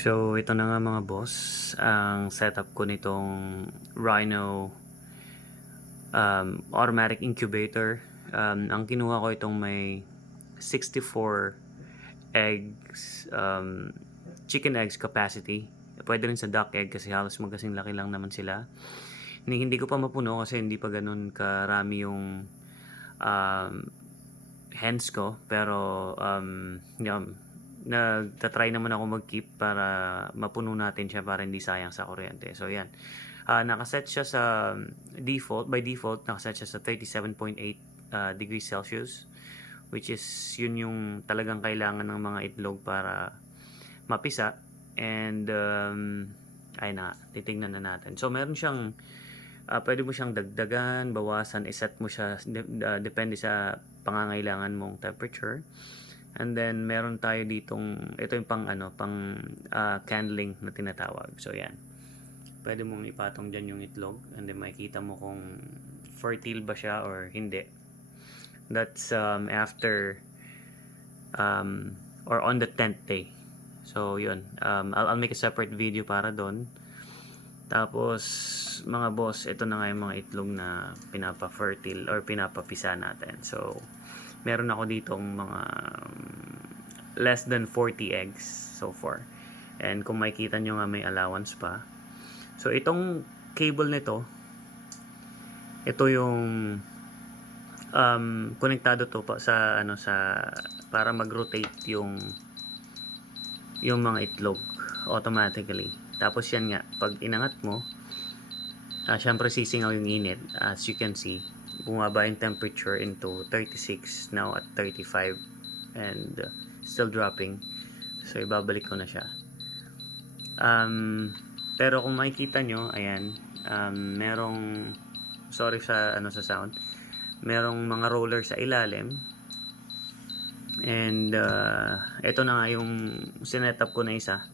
So, ito na nga mga boss, ang setup ko nitong Rhino automatic incubator. Ang kinuha ko itong may 64 eggs, chicken eggs capacity. Pwede rin sa duck egg kasi halos magkasing laki lang naman sila. Hindi ko pa mapuno kasi hindi pa ganun karami yung um, hens ko. Pero nagtatry naman ako mag-keep para mapuno natin siya para hindi sayang sa kuryente. So yan. Nakaset siya sa by default nakaset siya sa 37.8 degrees Celsius, which is yun yung talagang kailangan ng mga itlog para mapisa. And ay na, titingnan na natin. So meron siyang pwede mo siyang dagdagan, bawasan, iset mo siya depende sa pangangailangan mong temperature. And then meron tayo ditong ito yung pang candling na tinatawag. So yan. Pwede mong ipatong diyan yung itlog and then makikita mo kung fertile ba siya or hindi. That's after or on the 10th day. So yun. I'll make a separate video para doon. Tapos mga boss, ito na nga yung mga itlog na pinapa-fertile or pinapapisa natin. So meron ako ditong mga less than 40 eggs so far. And kung makikita nyo nga may allowance pa. So itong cable nito, ito yung konektado to pa sa para mag-rotate yung mga itlog automatically. Tapos yan nga, pag inangat mo, syempre sisingaw yung init. As you can see, bumaba yung temperature into 36, now at 35, and still dropping. So ibabalik ko na siya. Pero kung makikita nyo, ayan, merong, sorry sa sound, merong mga roller sa ilalim. And ito na nga yung sinetup ko na isa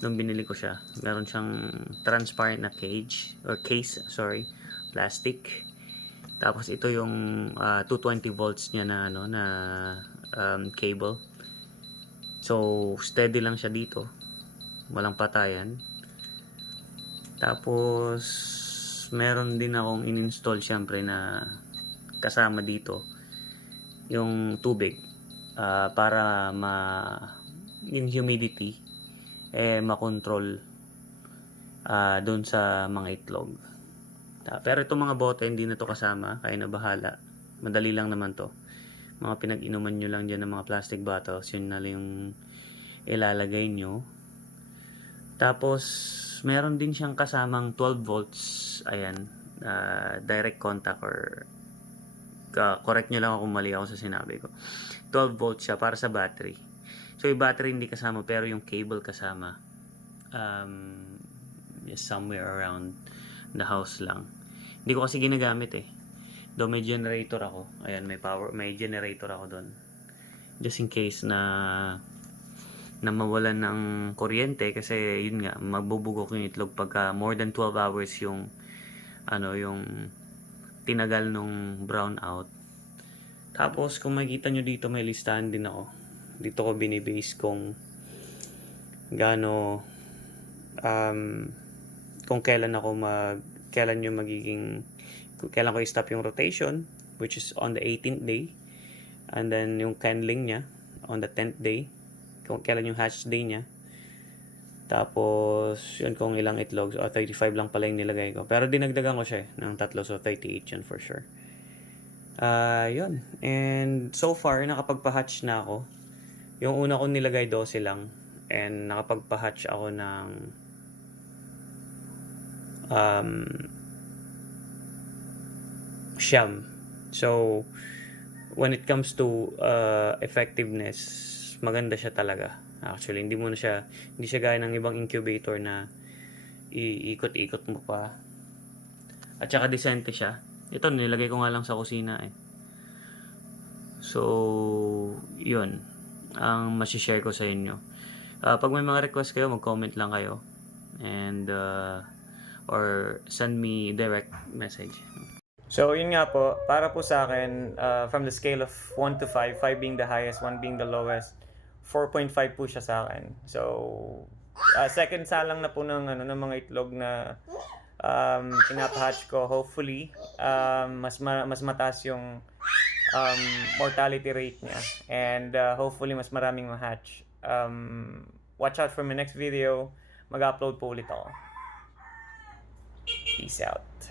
nung binili ko siya. Meron siyang transparent na case, plastic. Tapos ito yung 220 volts niya na cable. So steady lang siya dito. Walang patayan. Tapos meron din akong in-install syempre na kasama dito yung tubig para yung humidity makontrol doon sa mga itlog. Pero itong mga bote hindi na to kasama, kaya na bahala. Madali lang naman to. Mga pinag-inuman nyo lang dyan ng mga plastic bottles, yun na lang yung ilalagay nyo. Tapos meron din siyang kasamang 12 volts, ayan, direct contact or correct nyo lang ako kung mali ako sa sinabi ko. 12 volts siya para sa battery. So yung battery hindi kasama pero yung cable kasama. Somewhere around the house lang. Hindi ko kasi ginagamit eh. Though may generator ako. Ayan, may generator ako doon. Just in case na mawalan ng kuryente kasi yun nga, magbubugok yung itlog pagka more than 12 hours yung tinagal nung brownout. Tapos kung makikita nyo dito may listahan din ako. Dito ko binibase kung gaano kung kailan ko i-stop yung rotation, which is on the 18th day, and then yung candling niya on the 10th day, kung kailan yung hatch day niya. Tapos yun kung ilang itlog, 35 lang pala yung nilagay ko, pero dinagdagan ko siya ng 3, so 38 yun for sure. Yun, and so far nakapagpa-hatch na ako. Yung una kong nilagay 12 lang, and nakapagpa-hatch ako ng siyam. So when it comes to effectiveness, maganda siya talaga. Actually, hindi siya gaya ng ibang incubator na iikot-ikot mo pa. At saka decente siya. Ito nilagay ko nga lang sa kusina eh. So yun ang masishare ko sa inyo. Pag may mga request kayo, mag-comment lang kayo and or send me direct message. So yun nga po, para po sa akin, from the scale of 1 to 5, 5 being the highest, 1 being the lowest, 4.5 po siya sa akin. So Second salang na po ng mga itlog na pinapahatch ko. Hopefully, mas mataas yung mortality rate niya. And hopefully, mas maraming ma-hatch. Watch out for my next video. Mag-upload po ulit ako. Peace out.